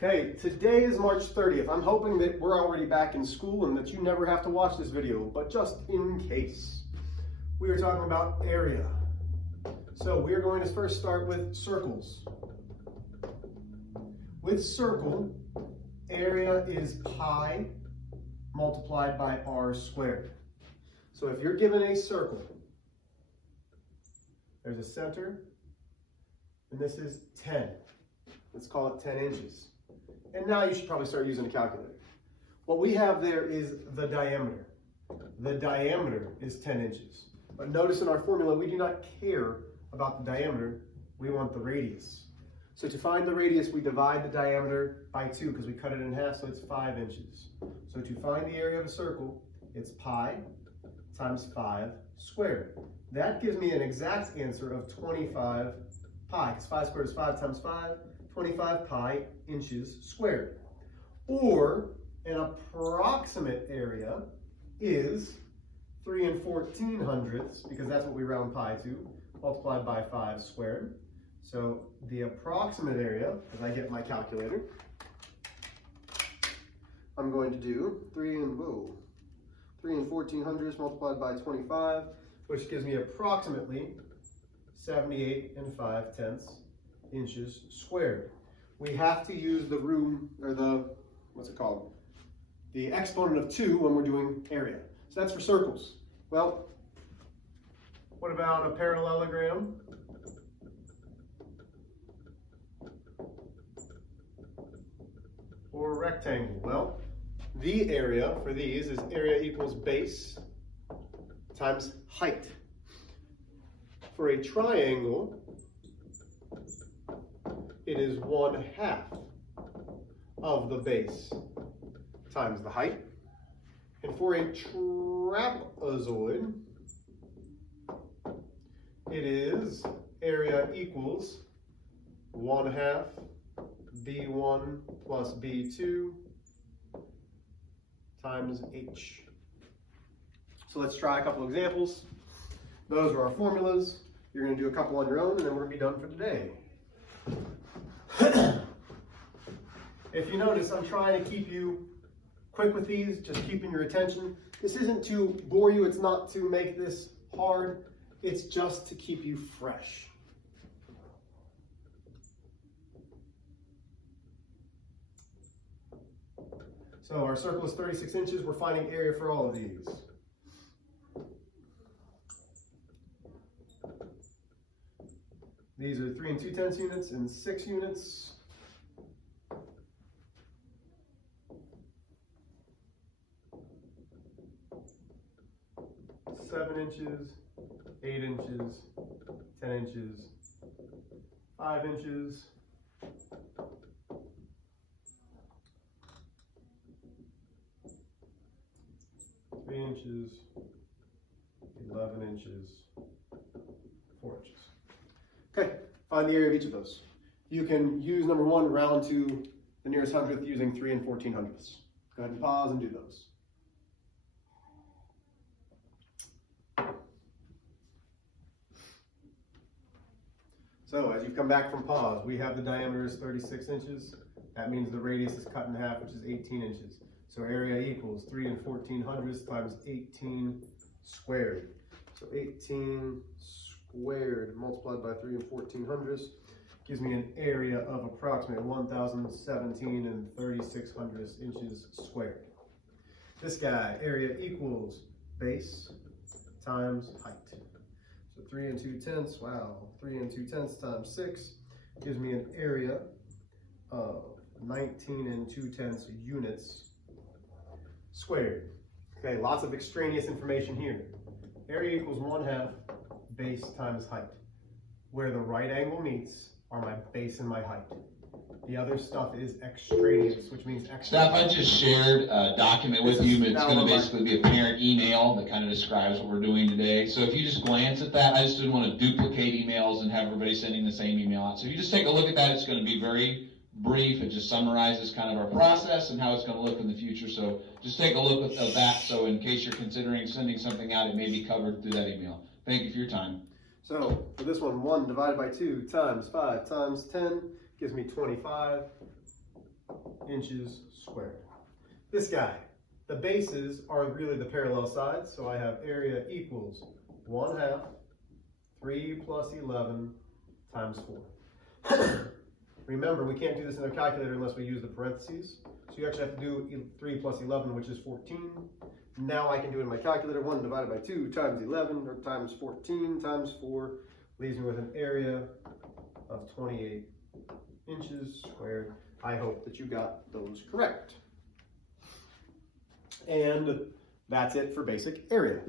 Okay, today is March 30th. I'm hoping that we're already back in school and that you never have to watch this video, but just in case. We are talking about area. So we are going to first start with circles. With circle, area is pi multiplied by r squared. So if you're given a circle, there's a center, and this is 10. Let's call it 10 inches. And now you should probably start using a calculator. What we have there is the diameter. The diameter is 10 inches. But notice in our formula, we do not care about the diameter. We want the radius. So to find the radius, we divide the diameter by 2 because we cut it in half, so it's 5 inches. So to find the area of a circle, it's pi times 5 squared. That gives me an exact answer of 25 pi, because 5 squared is 5 times 5. 25 pi inches squared. Or an approximate area is 3 14/100ths, because that's what we round pi to, multiplied by 5 squared. So the approximate area, as I get my calculator, I'm going to do 3 14/100ths multiplied by 25, which gives me approximately 78 5/10 inches squared. We have to use the the exponent of 2 when we're doing area. So that's for circles. Well, what about a parallelogram? Or a rectangle? Well, the area for these is area equals base times height. For a triangle, it is 1/2 of the base times the height. And for a trapezoid, it is area equals 1/2 B1 plus B2 times H. So let's try a couple examples. Those are our formulas. You're going to do a couple on your own, and then we're going to be done for today. If you notice, I'm trying to keep you quick with these, just keeping your attention. This isn't to bore you, it's not to make this hard, it's just to keep you fresh. So our circle is 36 inches, we're finding area for all of these. These are 3 2/10 units and 6 units. Seven inches, 8 inches, 10 inches, 5 inches, 3 inches, 11 inches, 4 inches. Okay, find the area of each of those. You can use number 1, round to the nearest hundredth using 3 14/100ths. Go ahead and pause and do those. So as you come back from pause, we have the diameter is 36 inches. That means the radius is cut in half, which is 18 inches. So area equals 3 14/100ths times 18 squared. So 18 squared multiplied by 3 14/100ths gives me an area of approximately 1,017 36/100ths inches squared. This guy, area equals base times height. So 3 2/10, wow, 3 2/10 times 6 gives me an area of 19 2/10 units squared. Okay, lots of extraneous information here. Area equals 1/2 base times height. Where the right angle meets are my base and my height. The other stuff is extraneous, which means extra. Steph, I just shared a document with you. It's going to basically be a parent email that kind of describes what we're doing today. So if you just glance at that, I just didn't want to duplicate emails and have everybody sending the same email out. So if you just take a look at that, it's going to be very brief. It just summarizes kind of our process and how it's going to look in the future. So just take a look at that. So in case you're considering sending something out, it may be covered through that email. Thank you for your time. So for this one, 1 divided by 2 times 5 times 10 gives me 25. inches squared. This guy, the bases are really the parallel sides, so I have area equals 1/2, 3 plus 11 times 4. Remember, we can't do this in a calculator unless we use the parentheses. So you actually have to do 3 plus 11, which is 14. Now I can do it in my calculator. 1 divided by 2 times 11, or times 14 times 4, leaves me with an area of 28 inches squared. I hope that you got those correct. And that's it for basic area.